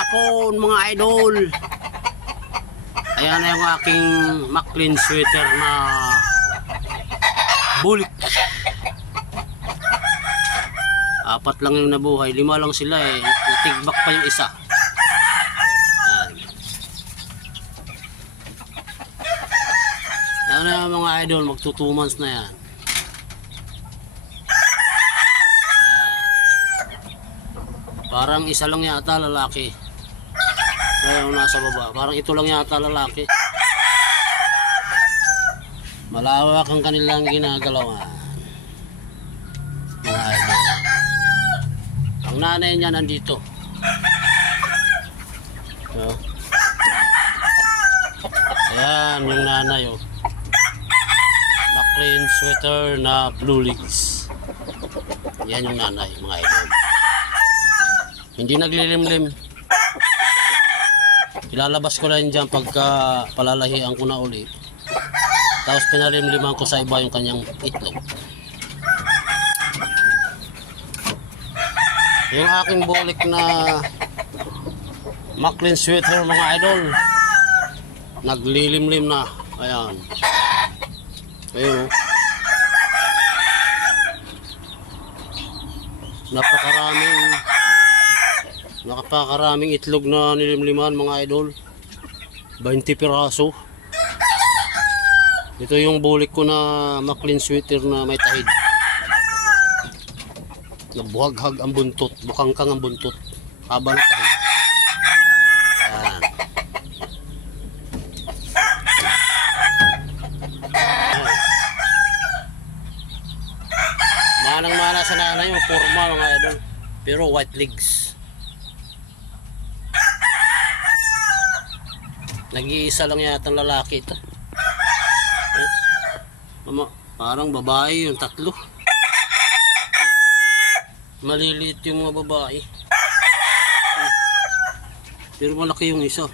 hapon mga idol. Ayan na yung aking McLean sweater na bulik. Apat lang yung nabuhay, 5 lang sila eh. Natigbak pa yung isa. Ayan na yung mga idol, magto 2 months na yan. Parang isa lang yata lalaki. Ayun nasa baba. Parang ito lang yata lalaki. Malawak ang kanilang ginagalawan. Mga idol. Ang nanay niya nandito. So, ayan yung nanay oh. McLean sweater na blue legs. Yan yung nanay mga idol. Hindi naglilimlim. Ilalabas ko lang dyan pagka palalahian ko na uli. Tapos pinalimliman ko sa iba yung kanyang itlog. Yung aking bulik na McLean sweater mga idol, naglilimlim na. Ayan. Ayun oh. Napakaraming itlog na nilimliman mga idol. 20 piraso. Ito yung bulik ko na McLean sweater na may tahid. Nabuhaghag ang buntot, bukangkang ang buntot. Haba ng tahid. Ayan. Ayan. Manang-mana sa nanay yung forma mga idol. Pero white legs. Nag-iisa lang yata ang lalaki ito. Parang babae yung tatlo. Maliliit yung mga babae. Pero malaki yung isa.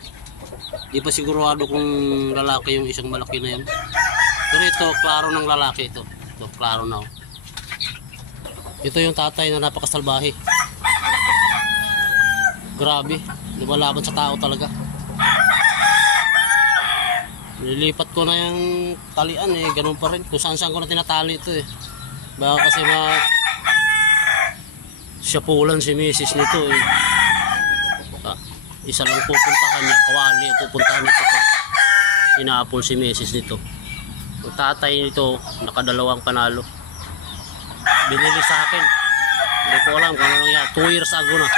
Di pa sigurado kung lalaki yung isang malaki na yan. Pero ito, klaro ng lalaki ito. Ito, klaro na. Ito yung tatay na napakasalbahe. Grabe. Lumalaban sa tao talaga. Nilipat ko na yung talian eh, ganun pa rin. Kung saan ko na tinatali ito eh. Baka kasi siyapulan si misis nito eh. Isa lang pupuntahan niya, kawali ang pupuntahan nito pag inaapol si misis nito. Yung tatay nito, nakadalawang panalo. Binili sa akin. Hindi ko alam kung ano lang yan, 2 years ago na.